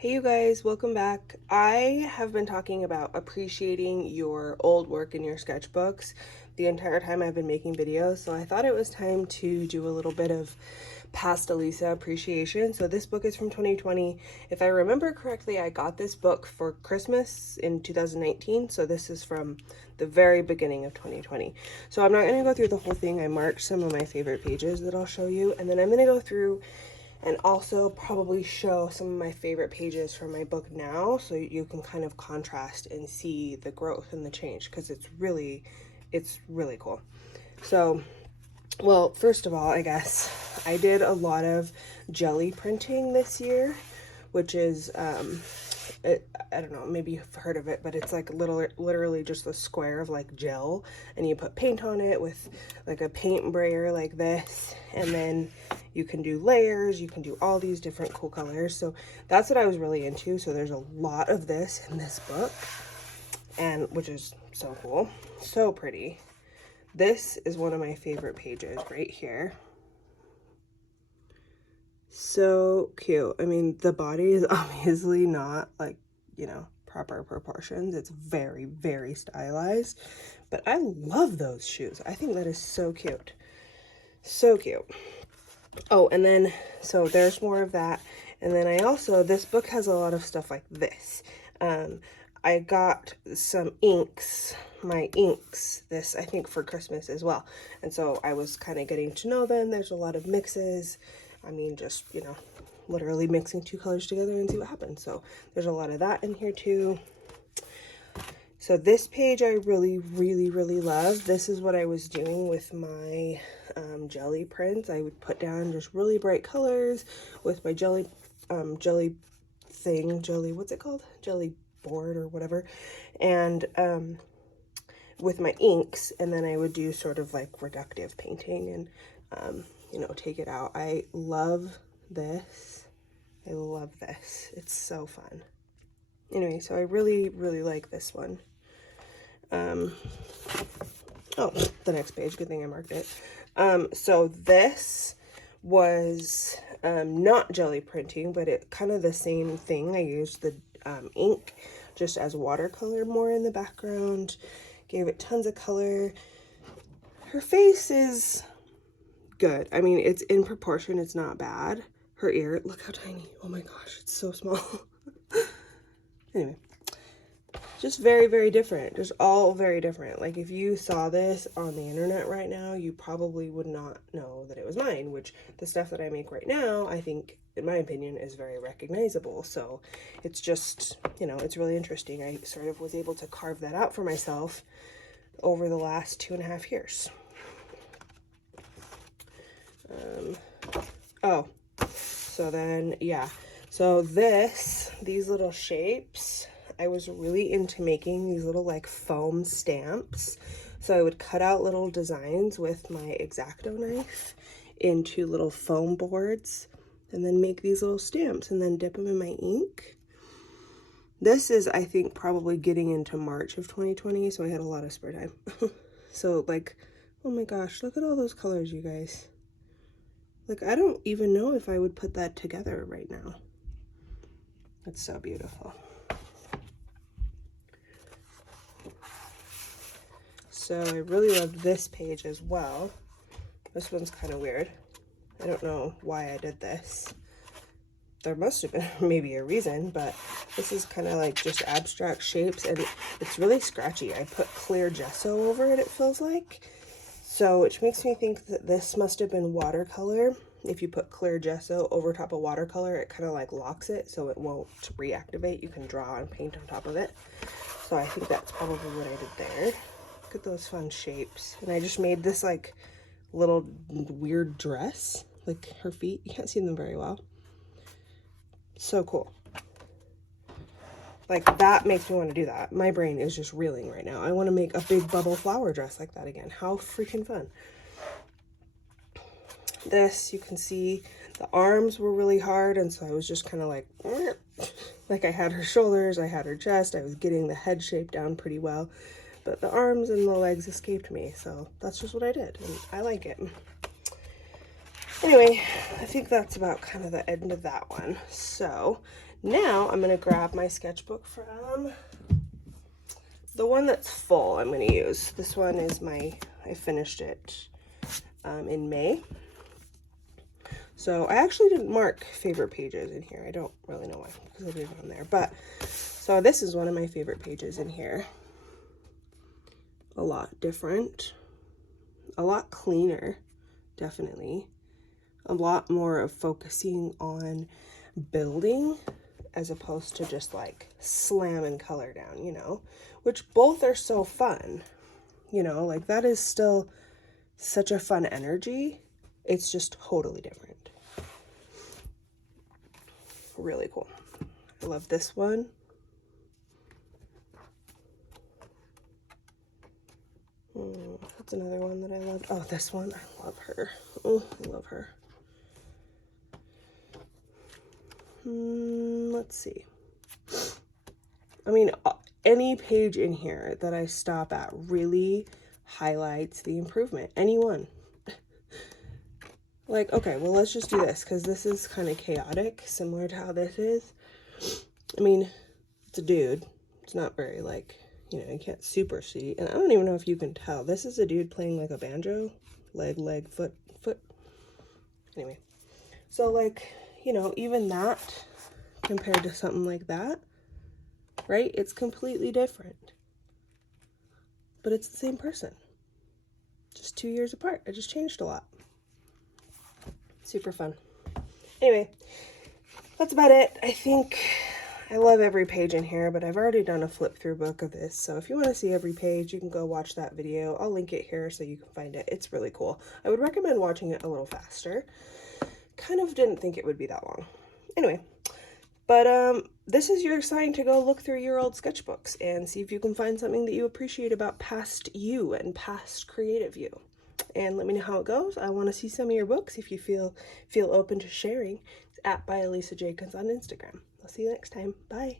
Hey you guys, welcome back. I have been talking about appreciating your old work in your sketchbooks the entire time I've been making videos, so I thought it was time to do a little bit of Pastelisa appreciation. So this book is from 2020. If I remember correctly, I got this book for Christmas in 2019, so this is from the very beginning of 2020. So I'm not going to go through the whole thing. I marked some of my favorite pages that I'll show you, and then I'm going to go through and also probably show some of my favorite pages from my book now, so you can kind of contrast and see the growth and the change, because it's really cool. So, well, first of all, I guess I did a lot of jelly printing this year, which is I don't know, maybe you've heard of it, but it's like literally just a square of like gel, and you put paint on it with like a paint brayer like this, and then you can do layers, you can do all these different cool colors. So that's what I was really into. So there's a lot of this in this book, and which is so cool, so pretty. This is one of my favorite pages right here. So cute. I mean, the body is obviously not like, you know, proper proportions. It's very, very stylized, but I love those shoes. I think that is so cute. So cute. Oh, and then, so there's more of that. And then I also, this book has a lot of stuff like this. I got some inks, my inks, this I think for Christmas as well. And so I was kind of getting to know them. There's a lot of mixes. I mean, just, you know, literally mixing two colors together and see what happens. So there's a lot of that in here too. So this page I really love. This is what I was doing with my jelly prints. I would put down just really bright colors with my jelly what's it called? Jelly board or whatever. And with my inks, and then I would do sort of like reductive painting and you know, take it out. I love this. I love this. It's so fun. Anyway, so I really like this one. Oh, the next page, good thing I marked it. So this was not jelly printing, but it kind of the same thing. I used the ink just as watercolor more in the background, gave it tons of color. Her face is good. I mean, it's in proportion, it's not bad. Her ear, look how tiny. Oh my gosh, it's so small. Anyway, just very different. Just all very different. Like if you saw this on the internet right now, you probably would not know that it was mine, which the stuff that I make right now, I think, in my opinion, is very recognizable. So it's just, you know, it's really interesting. I sort of was able to carve that out for myself over the last 2.5 years. Oh, so then, yeah. So these little shapes, I was really into making these little like foam stamps. So I would cut out little designs with my X-Acto knife into little foam boards and then make these little stamps and then dip them in my ink. This is, I think, probably getting into March of 2020, so I had a lot of spare time. So like, oh my gosh, look at all those colors, you guys. Like, I don't even know if I would put that together right now. It's so beautiful. So I really love this page as well. This one's kind of weird. I don't know why I did this. There must have been maybe a reason, but this is kind of like just abstract shapes, and it's really scratchy. I put clear gesso over it, it feels like. So, which makes me think that this must have been watercolor. If you put clear gesso over top of watercolor, it kind of like locks it so it won't reactivate. You can draw and paint on top of it. So I think that's probably what I did there. Look at those fun shapes. And I just made this like little weird dress, like her feet. You can't see them very well. So cool. Like, that makes me want to do that. My brain is just reeling right now. I want to make a big bubble flower dress like that again. How freaking fun. This, you can see the arms were really hard, and so I was just kind of like I had her shoulders, I had her chest, I was getting the head shape down pretty well, but the arms and the legs escaped me, so that's just what I did, and I like it. Anyway, I think that's about kind of the end of that one. So Now I'm going to grab my sketchbook from the one that's full. I'm going to use. This one is I finished it in May. So I actually didn't mark favorite pages in here. I don't really know why, because I did it on there. But, so this is one of my favorite pages in here. A lot different. A lot cleaner, definitely. A lot more of focusing on building as opposed to just like slamming color down, you know, which both are so fun, you know, like that is still such a fun energy. It's just totally different. Really cool. I love this one. That's another one that I love. Oh, this one. I love her. Oh, I love her. Let's see. I mean, any page in here that I stop at really highlights the improvement. Any one. Like, okay, well, let's just do this because this is kind of chaotic, similar to how this is. I mean, it's a dude. It's not very, like, you know, you can't super see. And I don't even know if you can tell. This is a dude playing like a banjo. Leg, foot. Anyway. So, like, you know, even that compared to something like that, right? It's completely different. But it's the same person. Just 2 years apart. I just changed a lot. Super fun. Anyway, that's about it. I think I love every page in here, but I've already done a flip through book of this. So if you want to see every page, you can go watch that video. I'll link it here so you can find it. It's really cool. I would recommend watching it a little faster. Kind of didn't think it would be that long. Anyway, but this is your sign to go look through your old sketchbooks and see if you can find something that you appreciate about past you and past creative you. And let me know how it goes. I want to see some of your books if you feel open to sharing. It's @byElisaJacobs on Instagram. I'll see you next time. Bye.